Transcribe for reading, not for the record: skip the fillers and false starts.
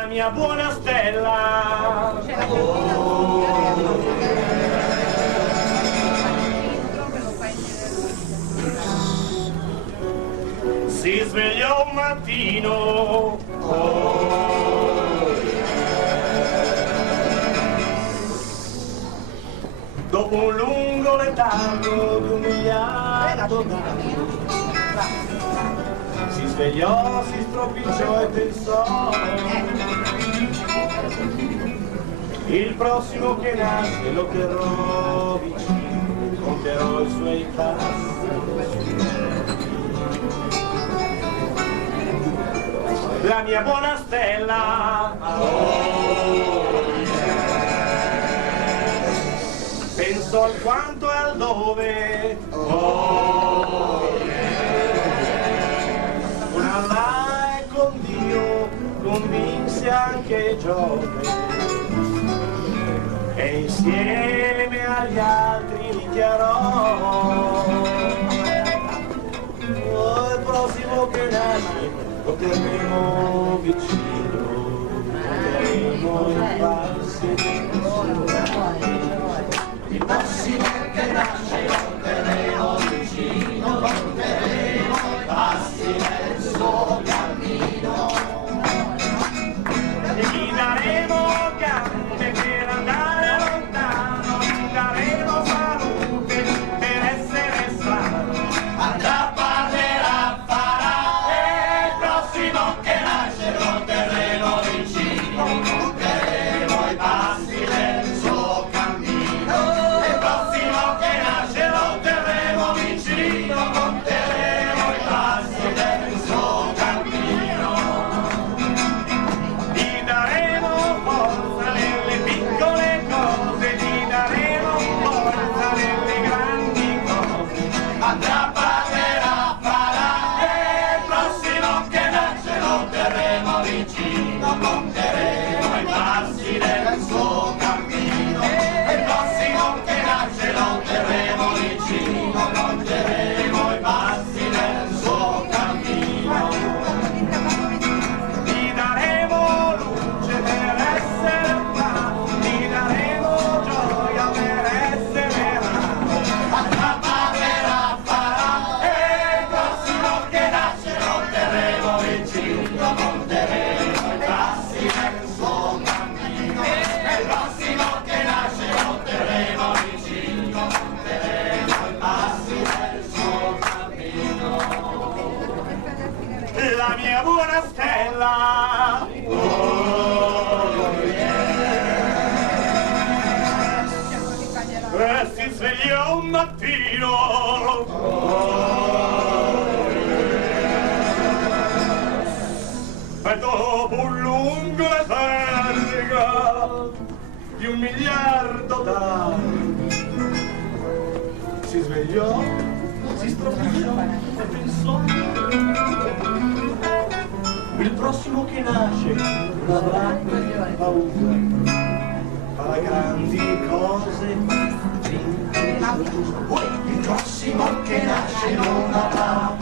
la mia buona stella. Si svegliò un mattino, dopo un lungo letargo di 1 miliardo d'anni. Si svegliò, si stropicciò e pensò: il prossimo che nasce lo terrò vicino, conterò i suoi passi. La mia buona stella, penso al quanto e al dove, una là e con Dio convinse anche Giove, e insieme agli altri dichiarò: oh, il prossimo che nasce lo terremo vicino, terremo in passi. Il prossimo che nasce lo terremo vicino, conteremo i passi nel suo cammino. E gli daremo gambe per andare lontano, gli daremo salute per essere sano. Andrà, parlerà, farà, e il prossimo che nasce lo terremo vicino, conteremo i passi nel suo cammino. Il prossimo che nasce lo terremo vicino, conteremo i passi nel suo cammino. Gli daremo forza nelle piccole cose, gli daremo forza nelle grandi cose. Andrà, parlerà, farà, e il prossimo che nasce lo terremo vicino, conteremo i passi nel suo cammino. Il prossimo che nasce lo terremo vicino, conteremo i passi nel suo cammino. Gli daremo luce per essere umano, gli daremo gioia per essere amato. Andrà, parlerà, farà, e il prossimo che nasce lo terremo vicino, conteremo i passi nel suo cammino. Il prossimo che nasce lo terremo vicino, conteremo i passi nel suo cammino. La mia buona stella, si svegliò un mattino, e dopo un lungo letargo di 1 miliardo d'anni, si svegliò, si stropicciò e pensò: il prossimo che nasce non avrà paura, farà grandi cose. Il prossimo che nasce non avrà